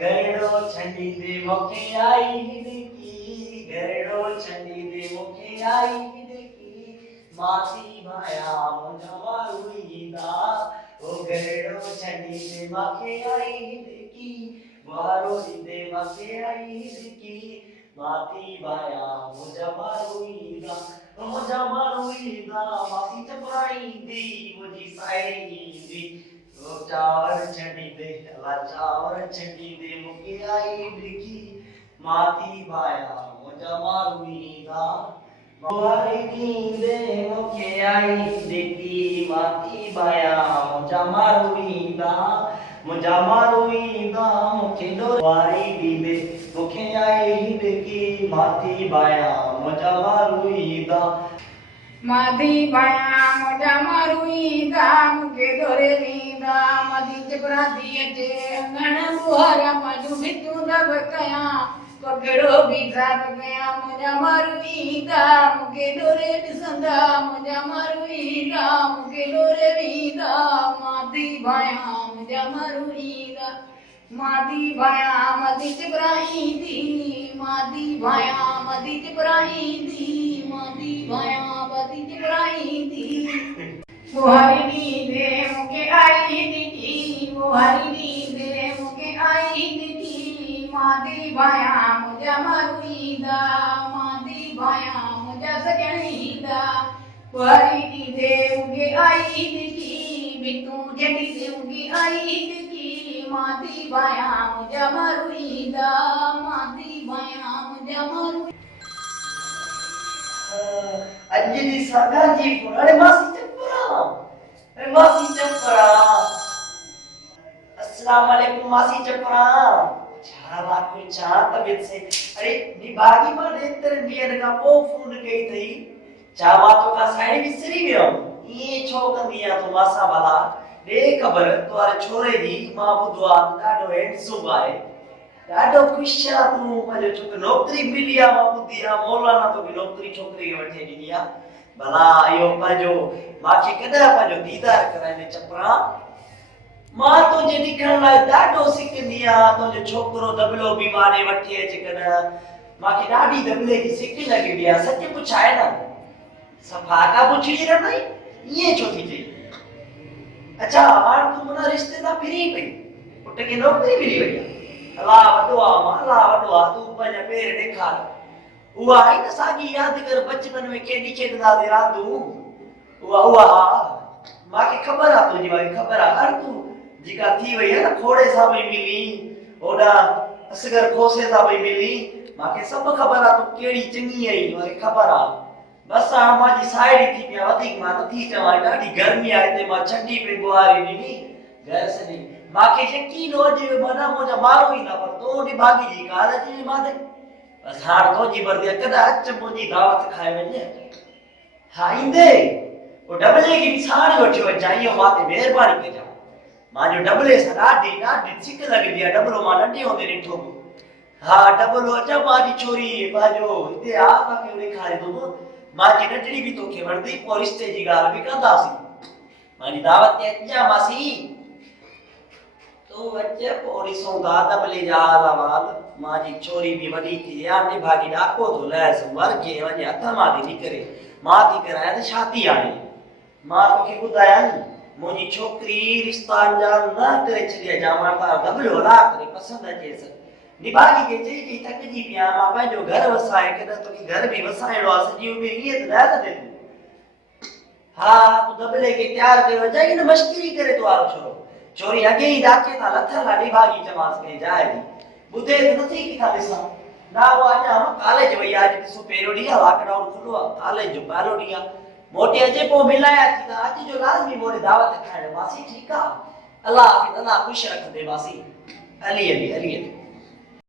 घरेड़ो छंडी दे मुखे आई हिदकी घरेड़ो छंडी दे मुखे आई हिदकी मासी भाया मुंजा मारुईदा ओ घरेड़ो छंडी दे मुखे आई हिदकी वारो दे मुखे आई हिदकी माती भाया मुंजा मारुईदा मासी चपराई दी मुझी सायरी दी चावर छंडी दे अला चावर छंडी दे मुके आई बिकी माती भाया मुझा मारुईदा मारी दे मुके आई बिकी माती भाया मुझा मारुईदा मुखे दो वारी दे मुके आई बिकी माती भाया मुझा मारुईदा मादी बाया मोजा मारुईदा मुके दोरे वीदा मदी चपरा दिए जे अंगण बुहारा मजू बितू दब कया पकड़ो बीजा गया मोजा मारुईदा मुके दोरे दिसंदा मोजा मारुईदा मुके दोरे वीदा मादी बाया मोजा मारुईदा मादी बाया मदी चपराई दी मादी बाया मदी चपराई दी मादी बाया मदी चपराई दी बुहारी दी दे मुके आई दी बुहारी दी दे मुके आई दी मादी बाया मुझा मारुईदा मादी बाया मुझा सजणीदा बुहारी दी दे मुके आई दी बितू जड़ी दे मुके आई दी मादी बाया मुझा मारुईदा मादी बाया मुझा मारुईदा अंजलि सगा जी अरे मासी चपरा अस्सलाम वालेकुम मासी चपरा छाला को चा तबीयत से अरे निभागी मां देतर बियन का पो फोन कई थई चा मा तो का साइड विसरी गयो ये छो कंदिया तो मासा वाला दे खबर तोरे छोरे दी मां बुधवा डाडो हैंडसम आए डाडो खुशा तू मजो चुक नौकरी मिलिया मां बुधिया मौलाना तो भी नौकरी छोकरी के वठे दिया भला आयो पाजो माखे कदा पाजो दीदार कराने चपरा मां तो जे दिखण लाइ डाडो सिकंदिया तो जो छोकरो दबलो बीमारे वठे अचे कदा माखे डाडी दबले की सिक लगी दिया सच पुछाए ना सफा का पुछी रे नहीं ये छो थी जे अच्छा हां तू मना रिश्ते दा फिरी पई पुट के नौकरी मिली वई अल्लाह वडवा माला वडवा तू पंहिंजा पेर ॾेखार उहा आई न साॻी यादि कर बचपन में केॾी खेॾंदा हुआसीं रांदूं उहा मांखे ख़बर आहे तुंहिंजी मांखे ख़बर आहे हर तूं जेका थी वई आहे न खोड़े सां पई मिली होॾा असगर खोसे सां पई मिली मांखे सभु ख़बर आहे तूं कहिड़ी चङी आई मांखे ख़बर आहे बस हाणे मुंहिंजी साहेड़ी थी पिया वधीक मां नथी चवां ॾाढी गर्मी आहे हिते मां छंडी पई बुहारी ॾिनी घर सॼी मांखे यकीन हो जे माना मुंहिंजा मारो ई न पर तो निभागी जी ॻाल्हि अची मां ते बस हाणे तुंहिंजी मर्ज़ी कदा अच मुंहिंजी दावत खाए वञे हा ईंदे वो डबले की भी साण वठियो चाहियो मां ते महिरबानी कजो मां जो डबले सां ॾाढी सिक लॻंदी आहे डबलो मां नंढे हूंदे ॾिठो हा डबलो अचा मांजी छोरी बाजो हिते आ तोखे ॾेखारे थो मां जी नंढड़ी भी तोखे वणंदी पोइ रिश्ते जी ॻाल्हि बि कंदासीं मांजी दावत ते अचा मासी तो अचे पोइ ॾिसूं था डबले जा हाल अहवाल मांजी छोरी भी वॾी थी आहे निभागी ॾाको थो लहस मर के वञे हथ मां थी निकिरे मां थी करायां त शादी हाणे मां तोखे ॿुधायां न मुंहिंजी छोकिरी रिश्ता अंजाम न करे छॾिया जामां तार दबलो हला करे पसंदि अचेस निभागी खे चई चई थकिजी पिया मां पंहिंजो घर वसाए कॾहिं तोखे घर बि वसाइणो आहे सॼी उमिरि ईअं त न ॾे हा तूं दबले खे तयारु कयो जाई न मश्किरी करे तो वारो छोरो छोरी अॻे ई डाके था लथल आहे निभागी चवांसि कई जाइ दी ॿुधे त नथी किथां ॾिसां ना उहा अञा कॉलेज वई आहे अॼु ॾिसो पहिरियों ॾींहुं आहे लॉकडाउन खुलो आहे कॉलेज जो पहिरियों ॾींहुं आहे मोटे अचे पोइ मिलाया थी त अॼु जो लाज़मी मोरे दावत खाइण मासी ठीकु आहे अलाह ख़ुशि रखंदे मासी हली